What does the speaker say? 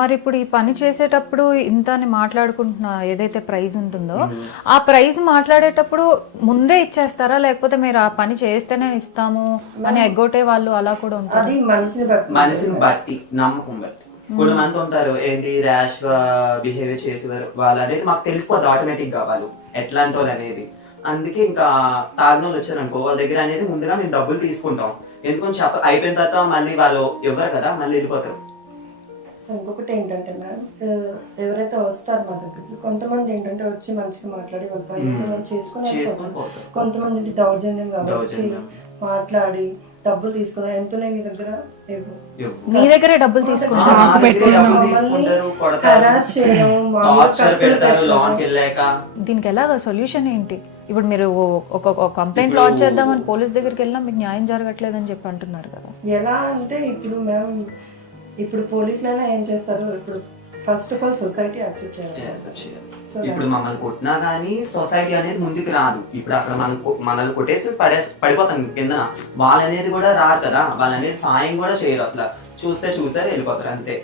మరి ఇప్పుడు ఈ పని చేసేటప్పుడు ఇంత అని మాట్లాడుకుంటున్నా ఏదైతే ప్రైజ్ ఉంటుందో ఆ ప్రైజ్ మాట్లాడేటప్పుడు ముందే ఇచ్చేస్తారా, లేకపోతే మీరు ఆ పని చేస్తేనే ఇస్తాము అని ఎగ్గొట్టే వాళ్ళు అలా కూడా ఉంటారు? అది మనిషిని బట్టి నమ్మకం బట్టి కొంతమంది ఉంటారు ఏంటి ర్యాష్ గా బిహేవియర్ చేసేవారు వాళ్ళు అనేది మాకు తెలిసిపోద్ది ఆటోమేటిక్ గా వాళ్ళు ఎట్లాంటి వాళ్ళు అనేది. అందుకే ఇంకా తాగిన వాళ్ళు వచ్చారు అనుకో వాళ్ళ దగ్గర అనేది ముందుగా మేము డబ్బులు తీసుకుంటాం. ఎందుకని అయిపోయిన తర్వాత మళ్ళీ వాళ్ళు ఇవ్వరు కదా, మళ్ళీ వెళ్ళిపోతారు. ఇంకొకటి ఏంటంటే మ్యామ్, ఎవరైతే వస్తారో మా దగ్గరికి కొంతమంది ఏంటంటే వచ్చి మంచిగా మాట్లాడి వాళ్ళ పని చేసుకుని పోతారు. కొంతమంది దౌర్జన్యంగా వచ్చి మాట్లాడి డబ్బులు తీసుకున్నా ఎంతనే మీ దగ్గర మీ దగ్గరే డబ్బులు హరాస్ చేయడం, దీనికి ఎలాగా సొల్యూషన్ ఏంటి? ఇప్పుడు మీరు ఒక కంప్లైంట్ లాంచ్ చేద్దామని పోలీస్ దగ్గరికి వెళ్ళినా మీకు న్యాయం జరగట్లేదని చెప్పి అంటున్నారు కదా. ఎలా అంటే ఇప్పుడు మ్యామ్, ఇప్పుడు పోలీసులైనా ఏం చేస్తారు, ఇప్పుడు first of all society accept చేయాలి. ఇప్పుడు మమ్మల్ని కొట్టినా గానీ సొసైటీ అనేది ముందుకు రాదు. ఇప్పుడు అక్కడ మనల్ని కొట్టేసి పడిపోతాం కింద, వాళ్ళు అనేది కూడా రారు కదా, వాళ్ళు అనేది సాయం కూడా చేయరు అసలు. చూస్తే వెళ్ళిపోతారు అంతే.